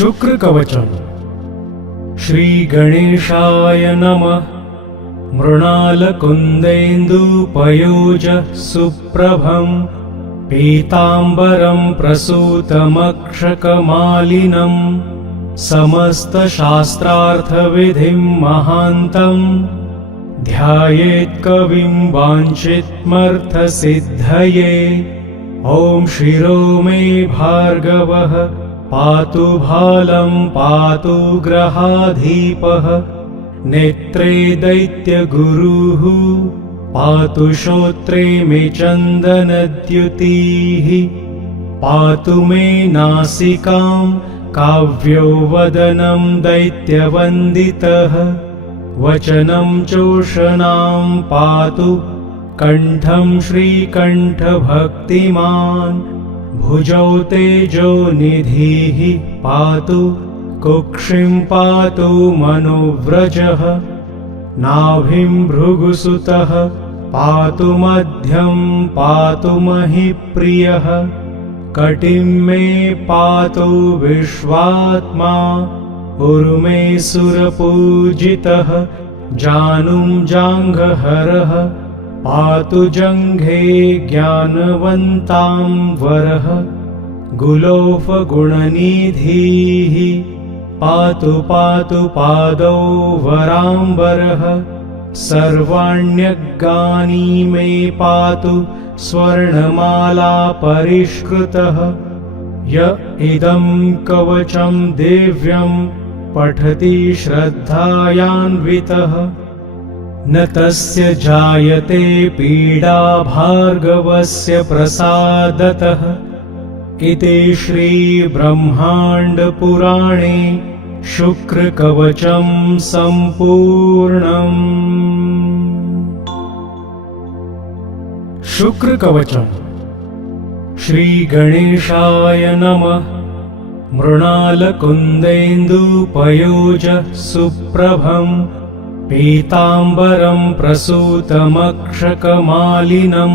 शुक्रकवचम्। श्रीगणेशाय नमः। मृणालकुन्देन्दुपयोज सुप्रभं पीताम्बरं प्रसूतमक्षकमालिनं समस्तशास्त्रार्थविधिं महान्तं ध्यायेत्कविं वाञ्छितमर्थसिद्धये। ॐ शिरो मे भार्गवः पातु भालं पातु ग्रहाधीपः। नेत्रे दैत्यगुरुः पातु श्रोत्रे मे चन्दनद्युतिः। पातु मे नासिकां काव्यो वदनं दैत्यवन्दितः। वचनं चोषणां पातु कण्ठं श्रीकण्ठभक्तिमान्। भुजौ तेजो निधिः पातु कुक्षिं पातु मनोव्रजः। नाभिं भृगुसुतः पातु मध्यं पातु महीप्रियः। कटिं मे पातु विश्वात्मा उर्मे सुरपूजितः। जानुं जाङ्घहरः पातु जङ्घे ज्ञानवन्तां वरः। गुलोफगुणनिधिः पातु पातु पादौ वराम्बरः। सर्वाण्यग्गानि मे पातु स्वर्णमाला परिष्कृतः। य इदं कवचं दिव्यं पठति श्रद्धायान्वितः न तस्य जायते पीडा भार्गवस्य प्रसादतः। इति श्रीब्रह्माण्डपुराणे शुक्रकवचं सम्पूर्णम्। शुक्रकवचम्। श्रीगणेशाय नमः। मृणालकुन्देन्दुपयोज सुप्रभं पीताम्बरं प्रसूतमक्षकमालिनं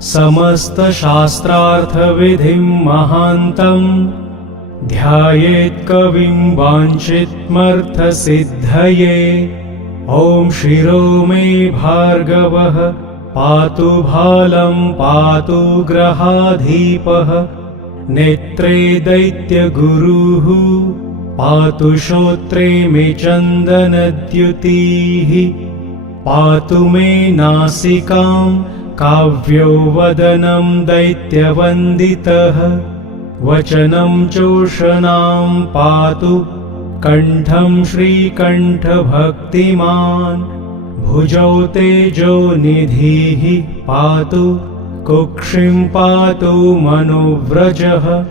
समस्तशास्त्रार्थविधिं महान्तं ध्यायेत्कविं वाञ्छितमर्थसिद्धये। ॐ शिरो मे भार्गवः पातु भालं पातु ग्रहाधीपः। नेत्रे दैत्यगुरुः पातु श्रोत्रे मे चन्दनद्युतिः। पातु मे नासिकां काव्यो वदनं दैत्यवन्दितः। वचनं चोषणां पातु कण्ठं श्रीकण्ठभक्तिमान्। भुजौ तेजो निधिः पातु कुक्षिं पातु मनोव्रजः।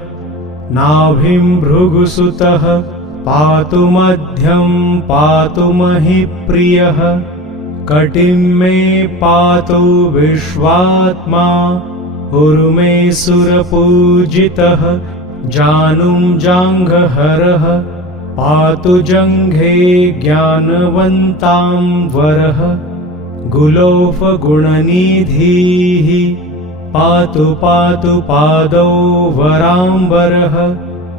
नाभिं भृगुसुतः पातु मध्यं पातु महीप्रियः। कटिं मे पातु विश्वात्मा उर्मे सुरपूजितः। जानुं जाङ्घहरः पातु जङ्घे ज्ञानवन्तां वरः। गुलोफगुणनिधिः पातु पातु पादौ वराम्बरः।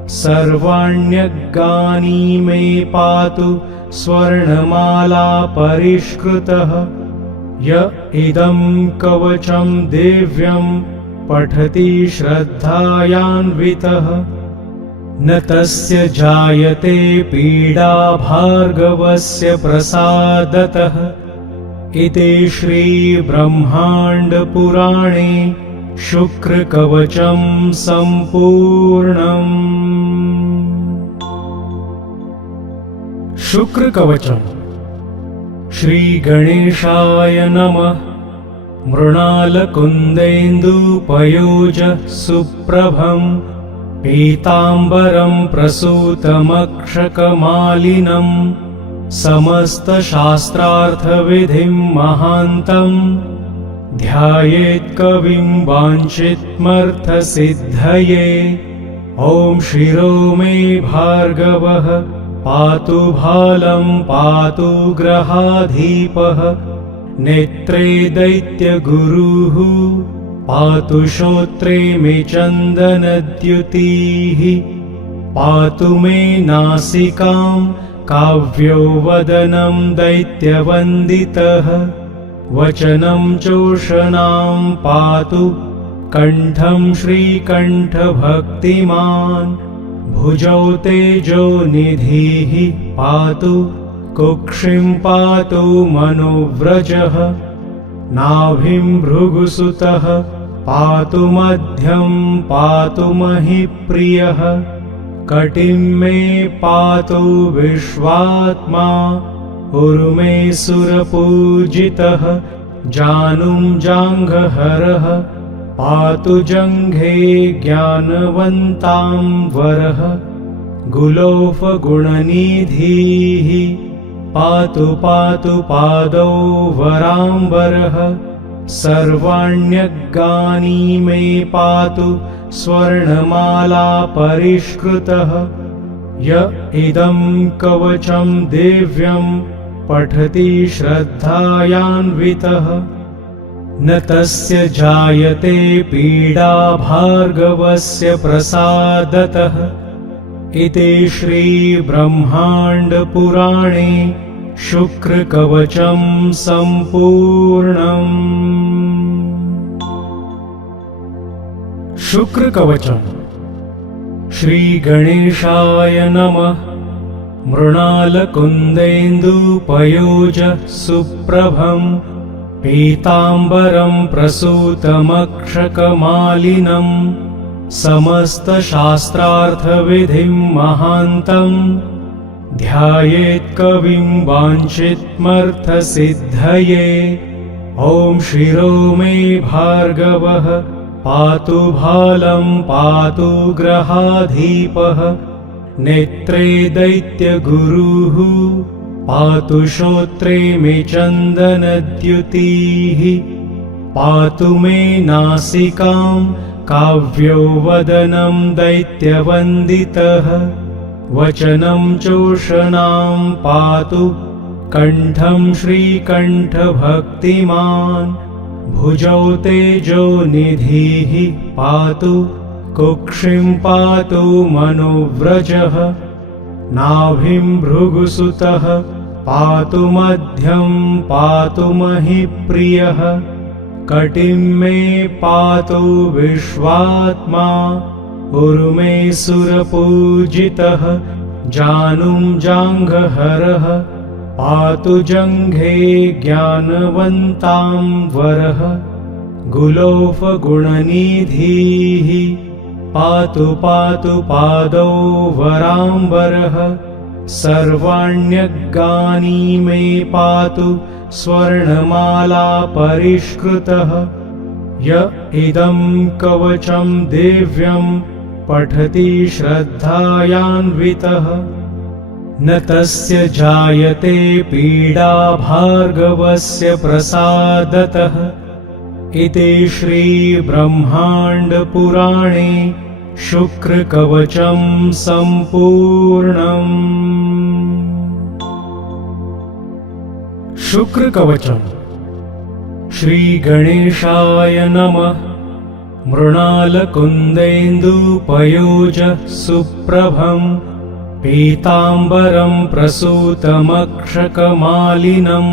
सर्वाण्यग्गानि मे पातु स्वर्णमाला परिष्कृतः। य इदं कवचं दिव्यं पठति श्रद्धायान्वितः न तस्य जायते पीडा भार्गवस्य प्रसादतः। इति श्रीब्रह्माण्डपुराणे शुक्रकवचं सम्पूर्णम्। शुक्रकवचम्। श्रीगणेशाय नमः। मृणालकुन्देन्दुपयोज सुप्रभं पीताम्बरं प्रसूतमक्षकमालिनं समस्तशास्त्रार्थविधिं महान्तं ध्यायेत्कविं वाञ्छितमर्थसिद्धये। ॐ शिरो मे भार्गवः पातु भालं पातु ग्रहाधीपः। नेत्रे दैत्यगुरुः पातु श्रोत्रे मे चन्दनद्युतिः। पातु मे नासिकां काव्यो वदनं दैत्यवन्दितः वचनं चोषणां पातु कण्ठं श्रीकण्ठभक्तिमान् भुजौ तेजो निधिः पातु कुक्षिं पातु मनोव्रजः नाभिं भृगुसुतः पातु मध्यं पातु महीप्रियः कटिं मे पातु विश्वात्मा उर्मे सुरपूजितः जानुं जाङ्घहरः पातु जङ्घे ज्ञानवन्तां वरः गुलोफगुणनिधिः पातु पातु पादौ वराम्बरः सर्वाण्यग्गानि मे पातु स्वर्णमाला परिष्कृतः य इदं कवचं दिव्यं पठति श्रद्धायान्वितः न तस्य जायते पीडा भार्गवस्य प्रसादतः इति श्रीब्रह्माण्डपुराणे शुक्रकवचं सम्पूर्णम्। शुक्रकवचम्। श्रीगणेशाय नमः। मृणालकुन्देन्दुपयोज सुप्रभं पीताम्बरं प्रसूतमक्षकमालिनं समस्तशास्त्रार्थविधिं महान्तं ध्यायेत्कविं वाञ्छितमर्थसिद्धये। ॐ शिरो मे भार्गवः पातु भालं पातु ग्रहाधीपः नेत्रे दैत्यगुरुः पातु श्रोत्रे मे चन्दनद्युतिः पातु मे नासिकां काव्यो वदनं दैत्यवन्दितः वचनं चोषणां पातु कण्ठं श्रीकण्ठभक्तिमान् भुजौ तेजो निधिः पातु कुक्षिं पातु मनोव्रजः नाभिं भृगुसुतः पातु मध्यं पातु महीप्रियः कटिं मे पातु विश्वात्मा उर्मे सुरपूजितः जानुं जाङ्घहरः पातु जङ्घे ज्ञानवन्तां वरः गुलोफगुणनिधिः पातु पातु पादौ वराम्बरः सर्वाण्यग्गानि मे पातु स्वर्णमाला परिष्कृतः य इदं कवचं दिव्यं पठति श्रद्धायान्वितः न तस्य जायते पीडा भार्गवस्य प्रसादतः इति श्रीब्रह्माण्डपुराणे शुक्रकवचं सम्पूर्णम्। शुक्रकवचम्। श्रीगणेशाय नमः। मृणालकुन्देन्दुपयोज सुप्रभं पीताम्बरं प्रसूतमक्षकमालिनं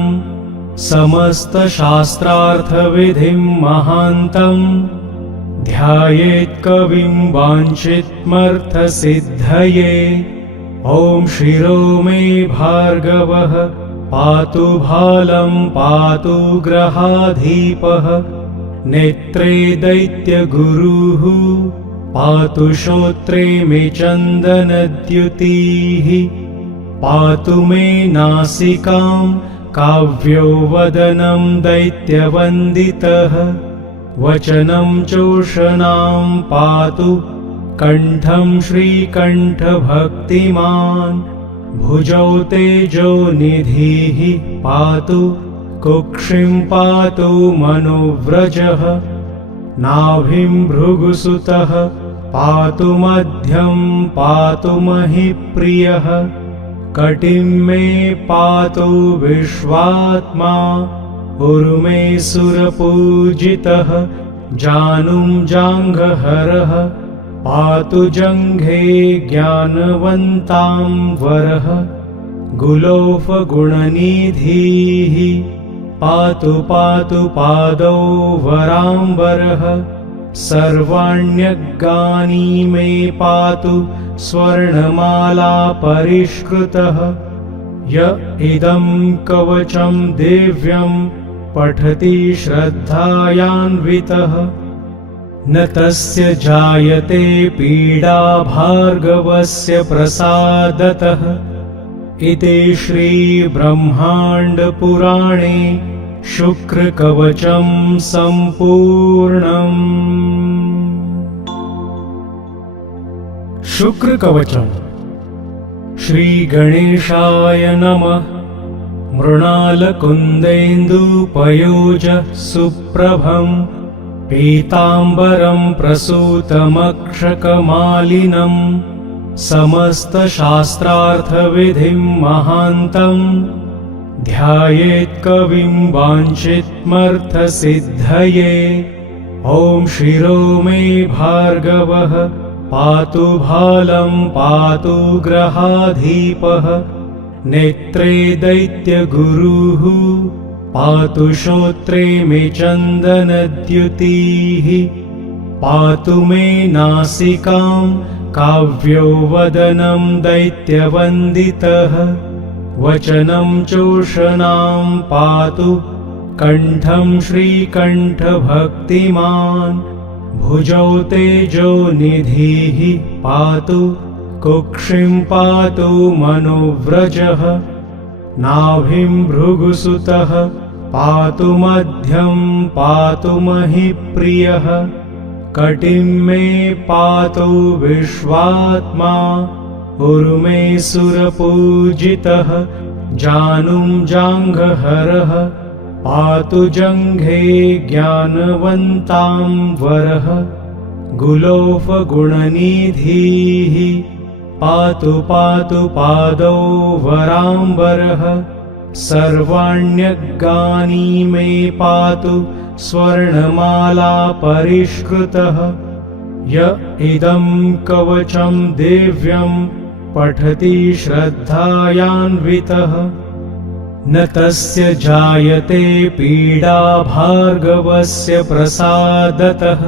समस्तशास्त्रार्थविधिं महान्तं ध्यायेत्कविं वाञ्छितमर्थसिद्धये। ॐ शिरो मे भार्गवः पातु भालं पातु ग्रहाधीपः नेत्रे दैत्यगुरुः पातु श्रोत्रे मे चन्दनद्युतिः पातु मे नासिकां काव्यो वदनं दैत्यवन्दितः वचनं चोषणां पातु कण्ठं श्रीकण्ठभक्तिमान् भुजौ तेजो निधिः पातु कुक्षिं पातु मनोव्रजः नाभिं भृगुसुतः पातु मध्यं पातु महीप्रियः कटिं मे पातु विश्वात्मा उर्मे सुरपूजितः जानुं जाङ्घहरः पातु जङ्घे ज्ञानवन्तां वरः गुलोफगुणनिधिः पातु पातु पादौ वराम्बरः सर्वाण्यग्गानि मे पातु स्वर्णमाला परिष्कृतः य इदं कवचं दिव्यं पठति श्रद्धायान्वितः न तस्य जायते पीडा भार्गवस्य प्रसादतः इति श्रीब्रह्माण्डपुराणे शुक्रकवचं सम्पूर्णम्। शुक्रकवचम्। श्रीगणेशाय नमः। मृणालकुन्देन्दुपयोज सुप्रभं पीताम्बरं प्रसूतमक्षकमालिनं समस्तशास्त्रार्थविधिं महान्तं ध्यायेत्कविं वाञ्छितमर्थसिद्धये। ॐ शिरो मे भार्गवः पातु भालं पातु ग्रहाधीपः नेत्रे दैत्यगुरुः पातु श्रोत्रे मे चन्दनद्युतिः पातु मे नासिकां काव्यो वदनं दैत्यवन्दितः वचनं चोषणां पातु कण्ठं श्रीकण्ठभक्तिमान् भुजौ तेजो निधिः पातु कुक्षिं पातु मनोव्रजः नाभिं भृगुसुतः पातु मध्यं पातु महीप्रियः कटिं मे पातु विश्वात्मा उर्मे सुरपूजितः जानुं जाङ्घहरः पातु जङ्घे ज्ञानवन्तां वरः गुलोफगुणनिधिः पातु पातु पादौ वराम्बरः सर्वाण्यग्गानि मे पातु स्वर्णमाला परिष्कृतः य इदं कवचं दिव्यं पठति श्रद्धायान्वितः न तस्य जायते पीडा भार्गवस्य प्रसादतः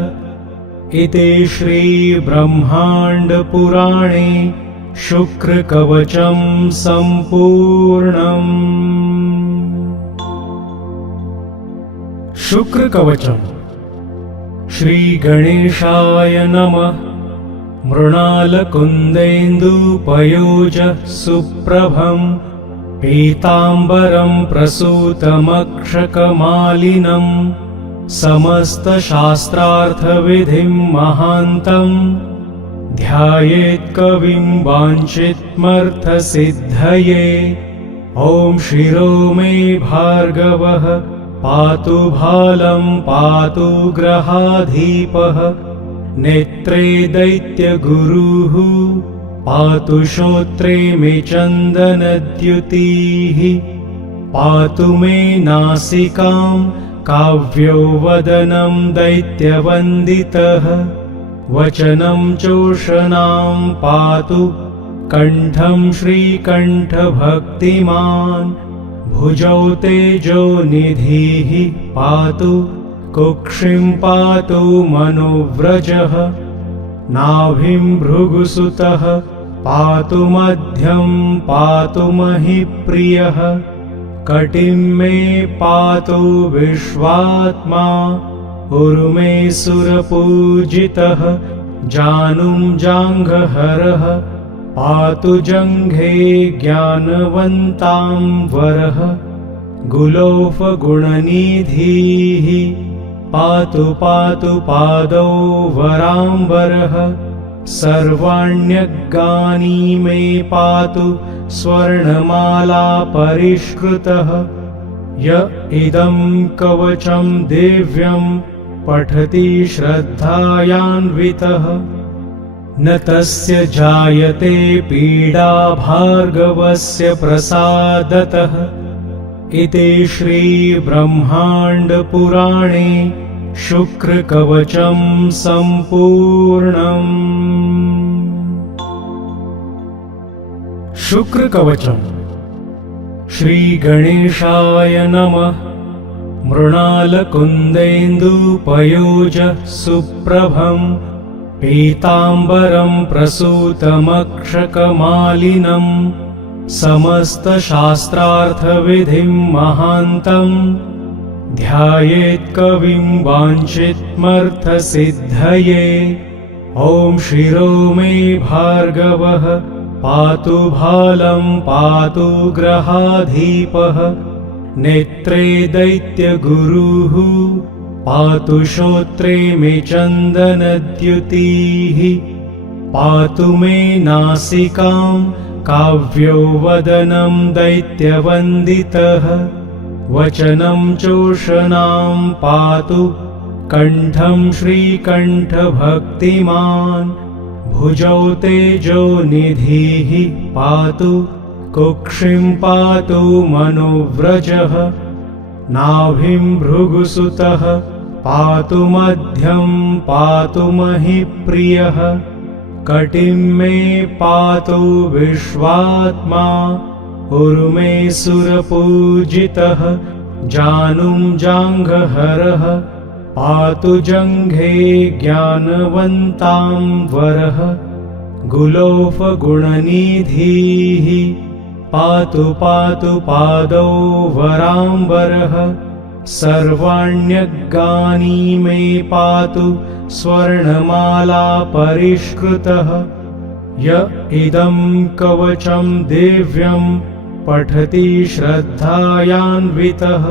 इति श्रीब्रह्माण्डपुराणे शुक्रकवचं सम्पूर्णम्। शुक्रकवचम्। श्रीगणेशाय नमः। मृणालकुन्देन्दुपयोज सुप्रभं पीताम्बरं प्रसूतमक्षकमालिनं समस्तशास्त्रार्थविधिं महान्तं ध्यायेत्कविं वाञ्छितमर्थसिद्धये। ॐ शिरो मे भार्गवः पातु भालं पातु ग्रहाधीपः नेत्रे दैत्यगुरुः पातु श्रोत्रे मे चन्दनद्युतिः पातु मे नासिकां काव्यो वदनं दैत्यवन्दितः वचनं चोषणां पातु कण्ठं श्रीकण्ठभक्तिमान् भुजौ तेजो निधिः पातु कुक्षिं पातु मनोव्रजः नाभिं भृगुसुतः पातु मध्यं पातु महीप्रियः कटिं मे पातु विश्वात्मा उर्मे सुरपूजितः जानुं जाङ्घहरः पातु जङ्घे ज्ञानवन्तां वरः गुलोफगुणनिधिः पातु पातु पादौ वराम्बरः सर्वाण्यग्गानि मे पातु स्वर्णमाला परिष्कृतः य इदं कवचं दिव्यं पठति श्रद्धायान्वितः न तस्य जायते पीडा भार्गवस्य प्रसादतः इति श्रीब्रह्माण्डपुराणे शुक्रकवचं सम्पूर्णम्। शुक्रकवचम्। श्रीगणेशाय नमः। मृणालकुन्देन्दुपयोज सुप्रभं पीताम्बरं प्रसूतमक्षकमालिनं समस्तशास्त्रार्थविधिं महान्तं ध्यायेत्कविं वाञ्छितमर्थसिद्धये। ॐ शिरो मे भार्गवः पातु भालं पातु ग्रहाधीपः। नेत्रे दैत्यगुरुः पातु श्रोत्रे मे चन्दनद्युतिः। पातु मे नासिकां काव्यो वदनं दैत्यवन्दितः। वचनं चोषणां पातु कण्ठं श्रीकण्ठभक्तिमान्। भुजौ तेजो निधिः पातु कुक्षिं पातु मनोव्रजः। नाभिं भृगुसुतः पातु मध्यं पातु महीप्रियः। कटिं मे पातु विश्वात्मा उर्मे सुरपूजितः। जानुं जाङ्घहरः पातु जङ्घे ज्ञानवन्तां वरः। गुलोफगुणनिधिः पातु पातु पादौ वराम्बरः। सर्वाण्यग्गानि मे पातु स्वर्णमाला परिष्कृतः। य इदं कवचं दिव्यं पठति श्रद्धायान्वितः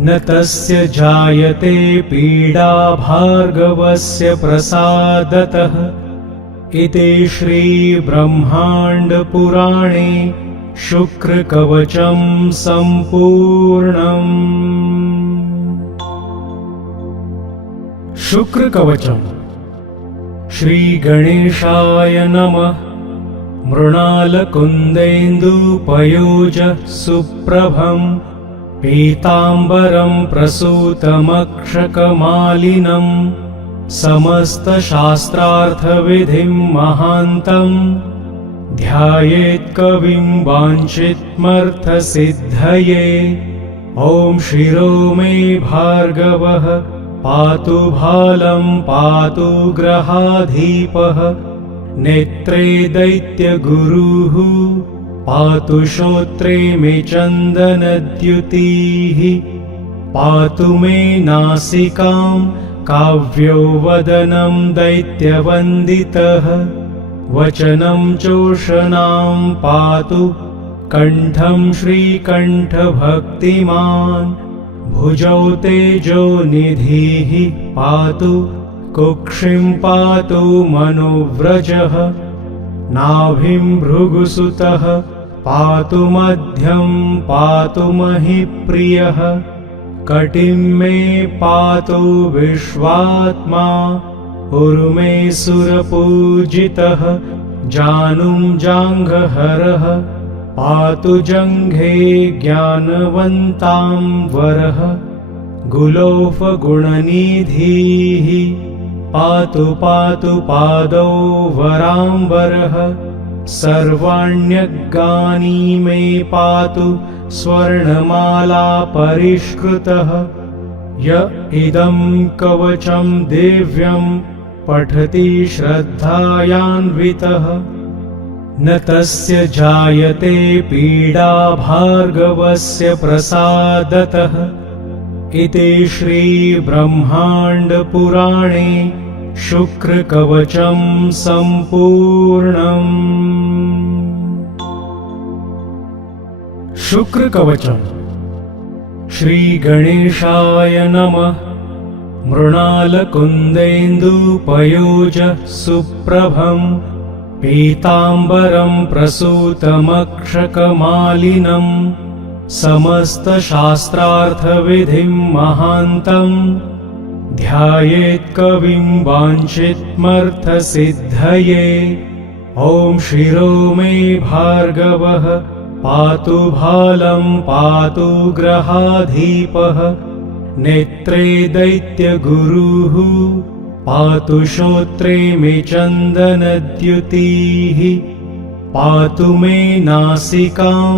न तस्य जायते पीडा भार्गवस्य प्रसादतः। इति श्रीब्रह्माण्डपुराणे शुक्रकवचं सम्पूर्णम्। शुक्रकवचम्। श्रीगणेशाय नमः। मृणालकुन्देन्दुपयोज सुप्रभं पीताम्बरं प्रसूतमक्षकमालिनं समस्तशास्त्रार्थविधिं महान्तं ध्यायेत्कविं वाञ्छितमर्थसिद्धये। ॐ शिरो मे भार्गवः पातु भालं पातु ग्रहाधीपः। नेत्रे दैत्यगुरुः पातु श्रोत्रे मे चन्दनद्युतिः। पातु मे नासिकां काव्यो वदनं दैत्यवन्दितः। वचनं चोषणां पातु कण्ठं श्रीकण्ठभक्तिमान्। भुजौ तेजो निधिः पातु कुक्षिं पातु मनोव्रजः। नाभिं भृगुसुतः पातु मध्यं पातु महीप्रियः। कटिं मे पातु विश्वात्मा उर्मे सुरपूजितः। जानुं जाङ्घहरः पातु जङ्घे ज्ञानवन्तां वरः। गुलोफगुणनिधिः पातु पातु पादौ वराम्बरः। सर्वाण्यग्गानि मे पातु स्वर्णमाला परिष्कृतः। य इदं कवचं दिव्यं पठति श्रद्धायान्वितः न तस्य जायते पीडा भार्गवस्य प्रसादतः। इति श्रीब्रह्माण्डपुराणे शुक्रकवचं सम्पूर्णम्। शुक्रकवचम्। श्रीगणेशाय नमः। मृणालकुन्देन्दुपयोज सुप्रभं पीताम्बरं प्रसूतमक्षकमालिनं समस्तशास्त्रार्थविधिं महान्तं ध्यायेत्कविं वाञ्छितमर्थसिद्धये। ॐ शिरो मे भार्गवः पातु भालं पातु ग्रहाधीपः। नेत्रे दैत्यगुरुः पातु श्रोत्रे मे चन्दनद्युतिः पातु मे नासिकां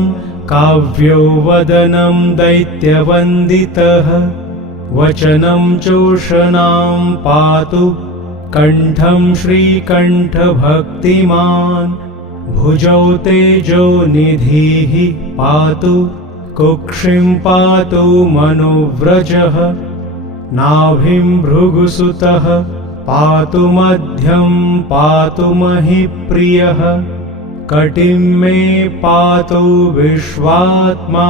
काव्यो वदनं दैत्यवन्दितः वचनं चोषणां पातु कण्ठं श्रीकण्ठभक्तिमान् भुजौ तेजो निधिः पातु कुक्षिं पातु मनोव्रजः नाभिं भृगुसुतः पातु मध्यं पातु महीप्रियः कटिं मे पातु विश्वात्मा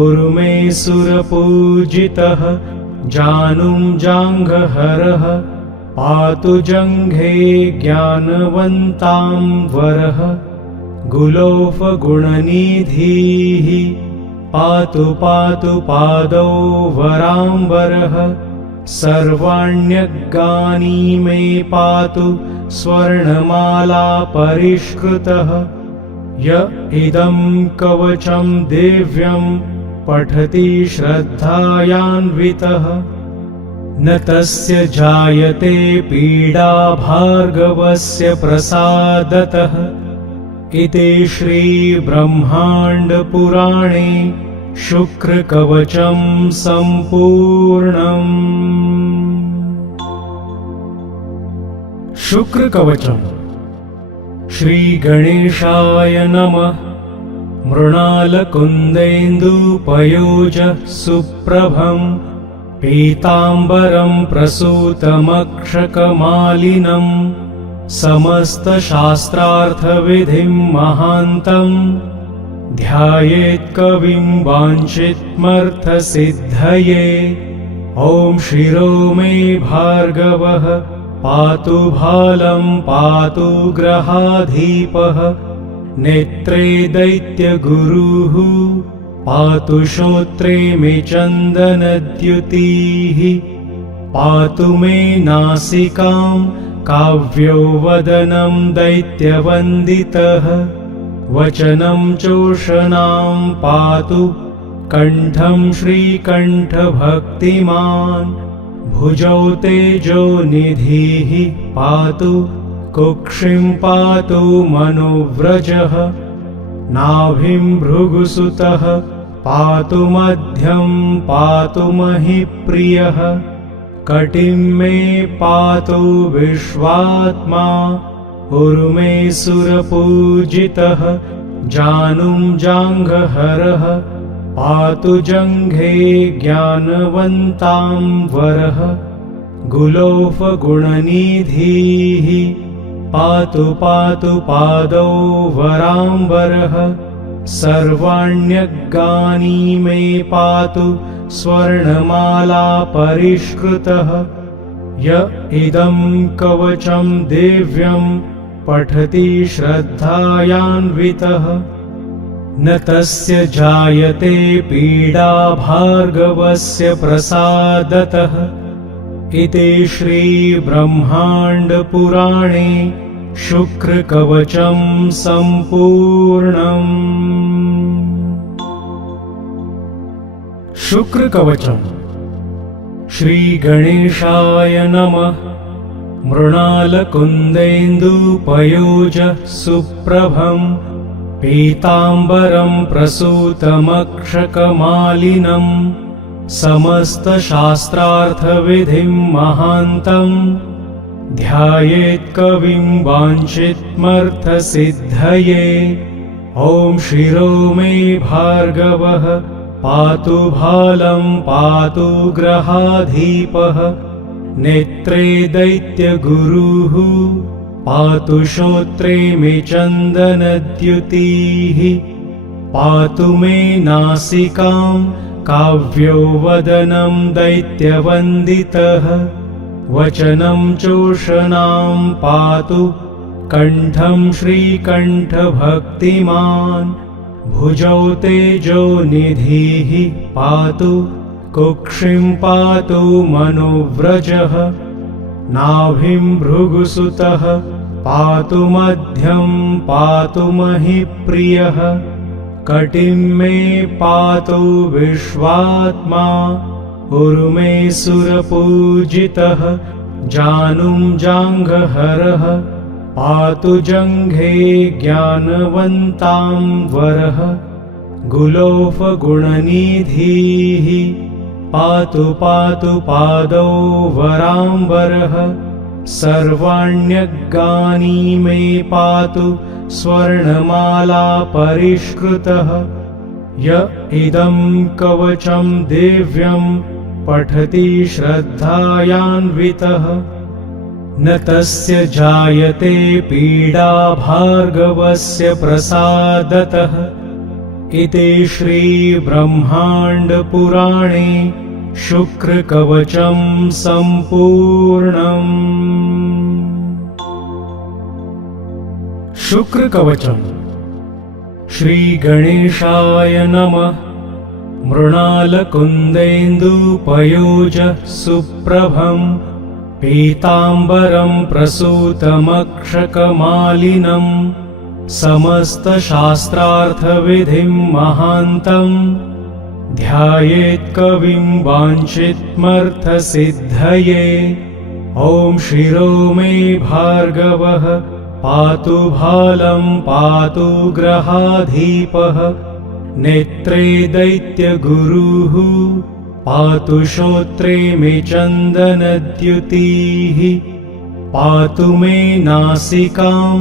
उर्मे सुरपूजितः जानुं जाङ्घहरः पातु जङ्घे ज्ञानवन्तां वरः गुलोफगुणनिधिः पातु पातु पादौ वराम्बरः सर्वाण्यग्गानि मे पातु स्वर्णमाला परिष्कृतः य इदं कवचं दिव्यं पठति श्रद्धायान्वितः न तस्य जायते पीडा भार्गवस्य प्रसादतः इति श्रीब्रह्माण्डपुराणे शुक्रकवचं सम्पूर्णम्। शुक्रकवचम्। श्रीगणेशाय नमः। मृणालकुन्देन्दुपयोजः सुप्रभम् पीताम्बरं प्रसूतमक्षकमालिनं समस्तशास्त्रार्थविधिं महान्तम् ध्यायेत्कविं वाञ्छितमर्थसिद्धये। ॐ शिरो मे भार्गवः पातु भालं पातु ग्रहाधीपः नेत्रे दैत्यगुरुः पातु श्रोत्रे मे चन्दनद्युतिः पातु मे नासिकां काव्यो वदनं दैत्यवन्दितः वचनं चोषणां पातु कण्ठं श्रीकण्ठभक्तिमान् भुजौ तेजो निधिः पातु कुक्षिं पातु मनोव्रजः नाभिं भृगुसुतः पातु मध्यं पातु महीप्रियः कटिं मे पातु विश्वात्मा उर्मे सुरपूजितः जानुं जाङ्घहरः पातु जङ्घे ज्ञानवन्तां वरः गुलोफगुणनिधिः पातु पातु पादौ वराम्बरः सर्वाण्यग्गानि मे पातु स्वर्णमाला परिष्कृतः य इदं कवचं दिव्यं पठति श्रद्धायान्वितः न तस्य जायते पीडा भार्गवस्य प्रसादतः इति श्रीब्रह्माण्डपुराणे शुक्रकवचं सम्पूर्णम्। शुक्रकवचम्। श्रीगणेशाय नमः। मृणालकुन्देन्दुपयोजः सुप्रभम् पीताम्बरं प्रसूतमक्षकमालिनं समस्तशास्त्रार्थविधिं महान्तम् ध्यायेत्कविं वाञ्छितमर्थसिद्धये। ॐ शिरो मे भार्गवः पातु भालं पातु ग्रहाधीपः नेत्रे दैत्यगुरुः पातु श्रोत्रे मे चन्दनद्युतिः पातु मे नासिकां काव्यो वदनं दैत्यवन्दितः वचनं चोषणां पातु कण्ठं श्रीकण्ठभक्तिमान् भुजौ तेजो निधिः पातु कुक्षिं पातु मनोव्रजः नाभिं भृगुसुतः पातु मध्यं पातु महीप्रियः कटिं मे पातु विश्वात्मा उर्मे सुरपूजितः जानुं जाङ्घहरः पातु जङ्घे ज्ञानवन्तां वरः गुलोफगुणनिधिः पातु पातु पादौ वराम्बरः सर्वाण्यग्गानि मे पातु स्वर्णमाला परिष्कृतः य इदं कवचं दिव्यं पठति श्रद्धायान्वितः न तस्य जायते पीडा भार्गवस्य प्रसादतः इति श्रीब्रह्माण्डपुराणे शुक्रकवचं सम्पूर्णम्। शुक्रकवचम्। श्रीगणेशाय नमः। मृणालकुन्देन्दुपयोज सुप्रभं पीताम्बरं प्रसूतमक्षकमालिनं समस्तशास्त्रार्थविधिं महान्तं ध्यायेत्कविं वाञ्छितमर्थसिद्धये। ॐ शिरो मे भार्गवः पातु भालं पातु ग्रहाधीपः नेत्रे दैत्यगुरुः पातु श्रोत्रे मे चन्दनद्युतिः पातु मे नासिकां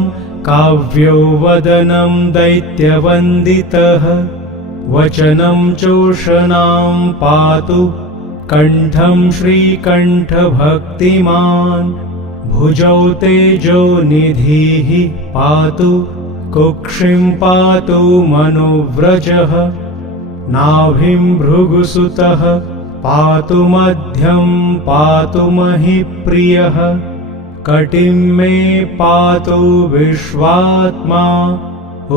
काव्यो वदनं दैत्यवन्दितः वचनं चोषणां पातु कण्ठं श्रीकण्ठभक्तिमान् भुजौ तेजो निधिः पातु कुक्षिं पातु मनोव्रजः नाभिं भृगुसुतः पातु मध्यं पातु महीप्रियः कटिं मे पातु विश्वात्मा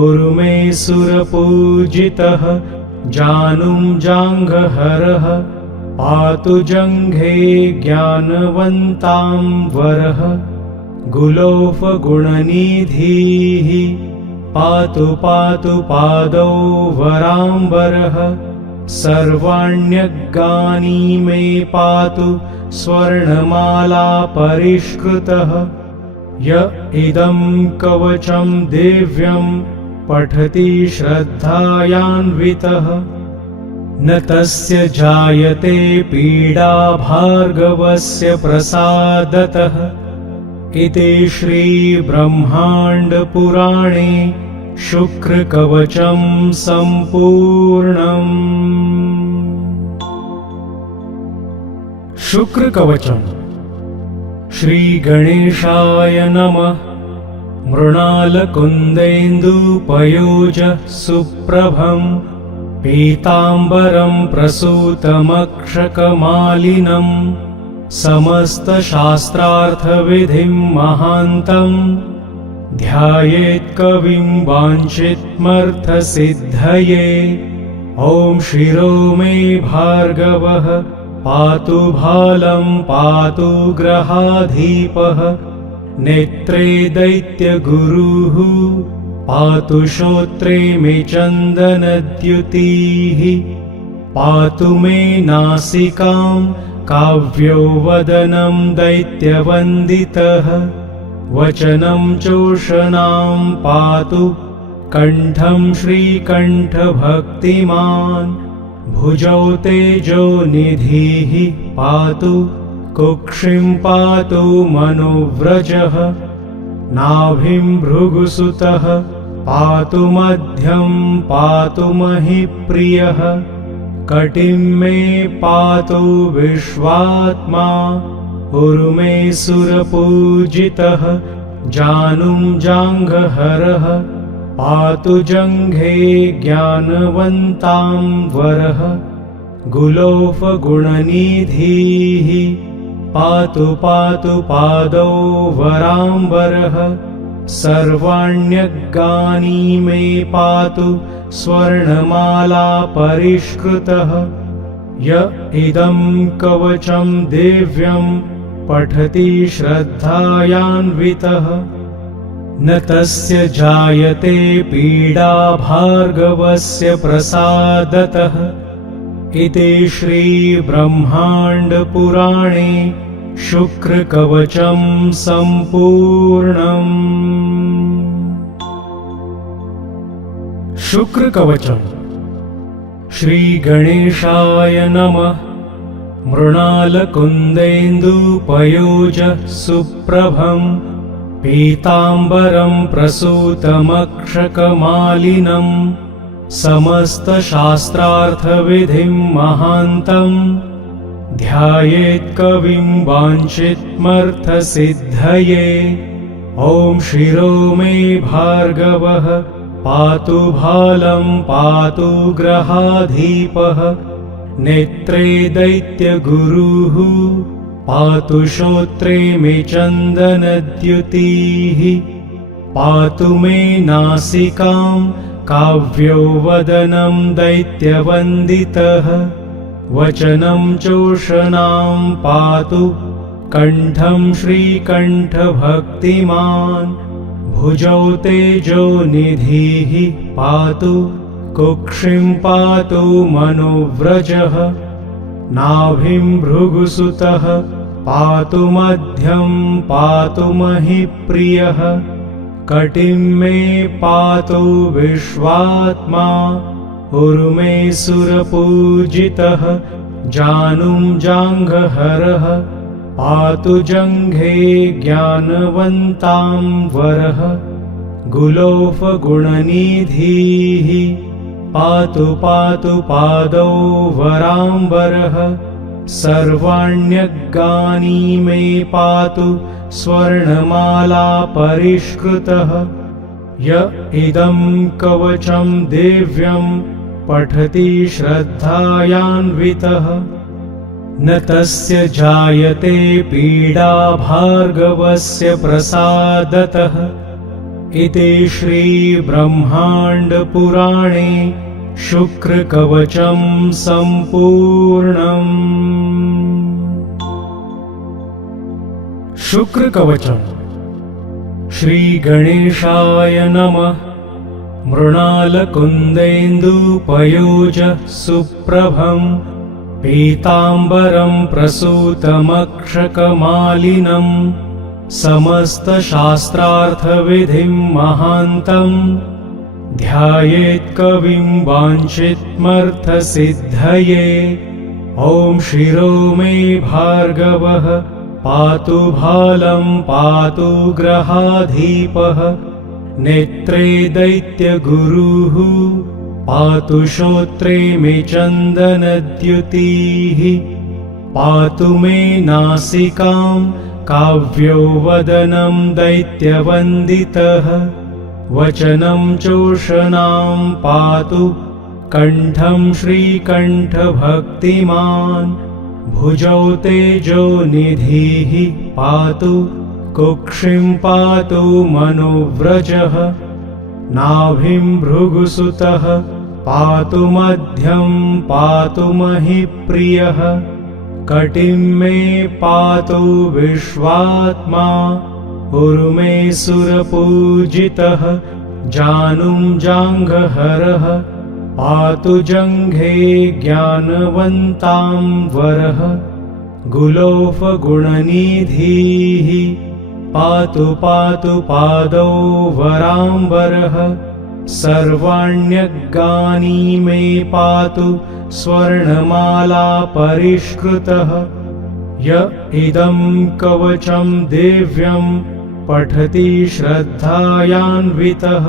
उर्मे सुरपूजितः जानुं जाङ्घहरः पातु जङ्घे ज्ञानवन्तां वरः गुलोफगुणनिधिः पातु पातु पादौ वराम्बरः सर्वाण्यग्गानि मे पातु स्वर्णमाला परिष्कृतः य इदं कवचं दिव्यं पठति श्रद्धायान्वितः न तस्य जायते पीडा भार्गवस्य प्रसादतः इति श्रीब्रह्माण्डपुराणे शुक्रकवचं सम्पूर्णम्। शुक्रकवचम्। श्रीगणेशाय नमः। मृणालकुन्देन्दुपयोज सुप्रभं पीताम्बरं प्रसूतमक्षकमालिनं समस्तशास्त्रार्थविधिं महान्तं ध्यायेत्कविं वाञ्छितमर्थसिद्धये। ॐ शिरो मे भार्गवः पातु भालं पातु ग्रहाधीपः नेत्रे दैत्यगुरुः पातु श्रोत्रे मे चन्दनद्युतिः पातु मे नासिकां काव्यो वदनं दैत्यवन्दितः वचनं चोषणां पातु कण्ठं श्रीकण्ठभक्तिमान् भुजौ तेजो निधिः पातु कुक्षिं पातु मनोव्रजः नाभिं भृगुसुतः पातु मध्यं पातु महीप्रियः कटिं मे पातु विश्वात्मा उर्मे सुरपूजितः जानुं जाङ्घहरः पातु जङ्घे ज्ञानवन्तां वरः गुलोफगुणनिधिः पातु पातु पादौ वराम्बरः सर्वाण्यग्गानि मे पातु स्वर्णमाला परिष्कृतः य इदं कवचं दिव्यं पठति श्रद्धायान्वितः न तस्य जायते पीडा भार्गवस्य प्रसादतः इति श्रीब्रह्माण्डपुराणे शुक्रकवचं सम्पूर्णम्। शुक्रकवचम्। श्रीगणेशाय नमः। मृणालकुन्देन्दुपयोज सुप्रभं पीताम्बरं प्रसूतमक्षकमालिनं समस्तशास्त्रार्थविधिं महान्तं ध्यायेत्कविं वाञ्छितमर्थसिद्धये। ॐ शिरो मे भार्गवः पातु भालं पातु ग्रहाधीपः नेत्रे दैत्यगुरुः पातु श्रोत्रे मे चन्दनद्युतिः। पातु मे नासिकां काव्यो वदनं दैत्यवन्दितः वचनं चोषणां पातु कण्ठं श्रीकण्ठभक्तिमान्। भुजौ तेजो निधिः पातु कुक्षिं पातु मनोव्रजः। नाभिं भृगुसुतः पातु मध्यं पातु महीप्रियः। कटिं मे पातु विश्वात्मा उर्मे सुरपूजितः। जानुं जाङ्घहरः पातु जङ्घे ज्ञानवन्तां वरः। गुलोफगुणनिधिः पातु पातु पादौ वराम्बरः। सर्वाण्यग्गानि मे पातु स्वर्णमाला परिष्कृतः। य इदं कवचं दिव्यं पठति श्रद्धायान्वितः न तस्य जायते पीडा भार्गवस्य प्रसादतः। इति श्रीब्रह्माण्डपुराणे शुक्रकवचं सम्पूर्णम्। शुक्रकवचम्। श्रीगणेशाय नमः। मृणालकुन्देन्दुपयोज सुप्रभं पीताम्बरं प्रसूतमक्षकमालिनं समस्तशास्त्रार्थविधिं महान्तं ध्यायेत्कविं वाञ्छितमर्थसिद्धये। ॐ शिरो मे भार्गवः पातु भालं पातु ग्रहाधीपः नेत्रे दैत्यगुरुः पातु श्रोत्रे मे चन्दनद्युतिः। पातु मे नासिकां काव्यो वदनं दैत्यवन्दितः वचनं चोषणां पातु कण्ठं श्रीकण्ठभक्तिमान्। भुजौ तेजो निधिः पातु कुक्षिं पातु मनोव्रजः। नाभिं भृगुसुतः पातु मध्यं पातु महीप्रियः। कटिं मे पातु विश्वात्मा उर्मे सुरपूजितः। जानुं जाङ्घहरः पातु जङ्घे ज्ञानवन्तां वरः। गुलोफगुणनिधिः पातु पातु पादौ वराम्बरः। सर्वाण्यग्गानि मे पातु स्वर्णमाला परिष्कृतः। य इदं कवचं दिव्यं पठति श्रद्धायान्वितः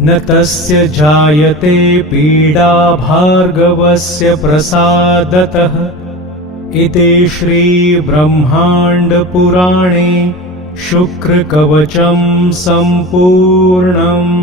न तस्य जायते पीडा भार्गवस्य प्रसादतः। इति श्रीब्रह्माण्डपुराणे शुक्रकवचं सम्पूर्णम्।